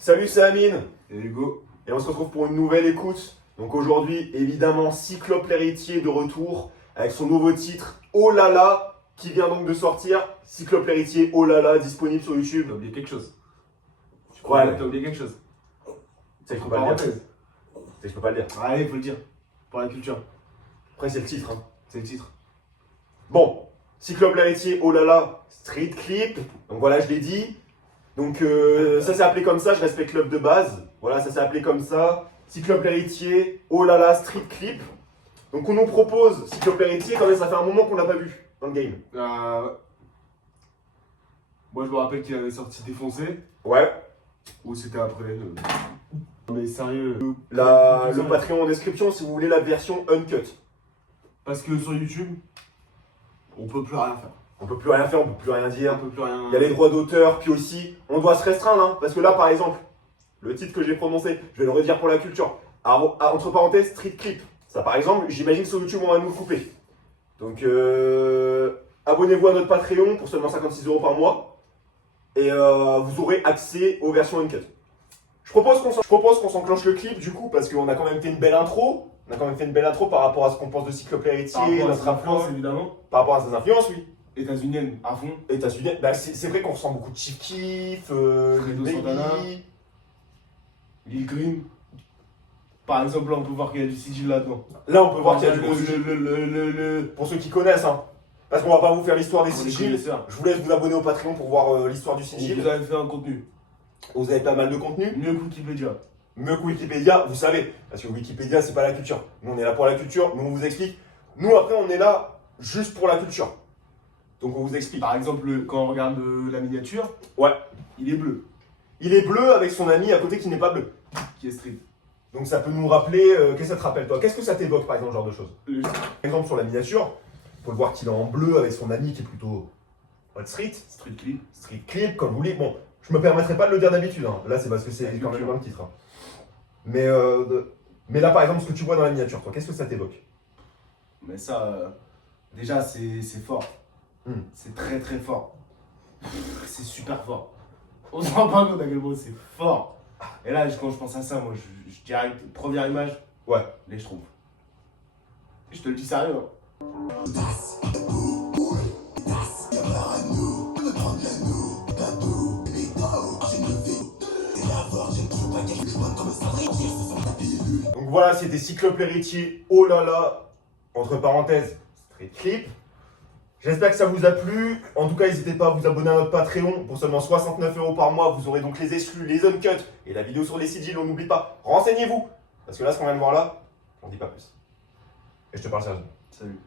Salut, c'est Amine. Et Hugo. Et on se retrouve pour une nouvelle écoute. Donc aujourd'hui, évidemment, Cyclope l'héritier de retour avec son nouveau titre Oh là là, qui vient donc de sortir. Cyclope l'héritier, Oh là là, disponible sur YouTube. T'as oublié quelque chose. Tu crois T'as oublié quelque chose. Ça, je peux pas le dire. Parenthèse. Ça, je peux pas le dire. Allez, faut le dire. Pour la culture. Après, c'est le titre. Hein. C'est le titre. Bon, Cyclope l'héritier, Oh là là, street clip. Donc voilà, je l'ai dit. Donc ça s'est appelé comme ça, je respecte l'œuvre de base. Voilà, ça s'est appelé comme ça. Cyclope l'héritier, Oh là là, street clip. Donc on nous propose Cyclope l'héritier, quand même ça fait un moment qu'on l'a pas vu dans le game. Moi, je me rappelle qu'il avait sorti Défoncé. Ouais. Ou c'était après. Mais sérieux. Le Patreon en description si vous voulez la version uncut. Parce que sur YouTube, on peut plus rien faire. On peut plus rien faire, on peut plus rien On dire. peut plus rien. Il y a les droits d'auteur, puis aussi, on doit se restreindre, hein, parce que là, par exemple, le titre que j'ai prononcé, je vais le redire pour la culture. Entre parenthèses, street clip. Ça, par exemple, j'imagine que sur YouTube, on va nous le couper. Donc, abonnez-vous à notre Patreon pour seulement 56 € par mois. Et vous aurez accès aux versions uncut. Je propose qu'on s'enclenche le clip, du coup, parce qu'on a quand même fait une belle intro. On a quand même fait une belle intro par rapport à ce qu'on pense de Cyclope l'héritier, notre influence. Évidemment. Par rapport à ses influences, oui. États-Unienne, à fond. États-Unis, bah c'est vrai qu'on ressent beaucoup de Chief Keef, Fredo Santana. Baby. Lil Green. Par exemple, là, on peut voir qu'il y a du sigil là-dedans. Là, on peut voir qu'il y a du gros le. pour ceux qui connaissent, hein. Parce qu'on va pas vous faire l'histoire des Pour les sigils. connaisseurs. Je vous laisse vous abonner au Patreon pour voir l'histoire du On sigil. vous avez fait un contenu. Vous avez pas mal de contenu. Mieux que Wikipédia. Mieux que Wikipédia, vous savez. Parce que Wikipédia, c'est pas la culture. Nous, on est là pour la culture. Nous, on vous explique. Nous, après, on est là juste pour la culture. Donc, on vous explique. Par exemple, quand on regarde la miniature, Ouais. il est bleu, Il est bleu avec son ami à côté qui n'est pas bleu. qui est street. Donc, ça peut nous rappeler. Qu'est-ce que ça te rappelle, toi? Qu'est-ce que ça t'évoque, par exemple, ce genre de choses? Par exemple, sur la miniature, on peut le voir qu'il est en bleu avec son ami qui est plutôt pas de street. Street clip. Street clip, comme vous voulez. Bon, je me permettrai pas de le dire d'habitude. Hein. Là, c'est parce que c'est La quand même culture. dans le titre. Hein. Mais là, par exemple, ce que tu vois dans la miniature, toi, qu'est-ce que ça t'évoque? Mais ça, déjà, c'est fort. C'est très très fort. C'est super fort. On se rend pas compte à quel point c'est fort. Et là, quand je pense à ça, moi, je dirais, première image, Ouais. les Schtroumpfs. Je te le dis sérieux. Hein. Donc voilà, c'était Cyclope l'héritier. Oh là là, entre parenthèses, street clip. J'espère que ça vous a plu. En tout cas, n'hésitez pas à vous abonner à notre Patreon. Pour seulement 69 € par mois, vous aurez donc les exclus, les uncuts et la vidéo sur les sigils. On n'oublie pas, renseignez-vous. Parce que là, ce qu'on vient de voir là, on dit pas plus. Et je te parle sérieusement. Salut.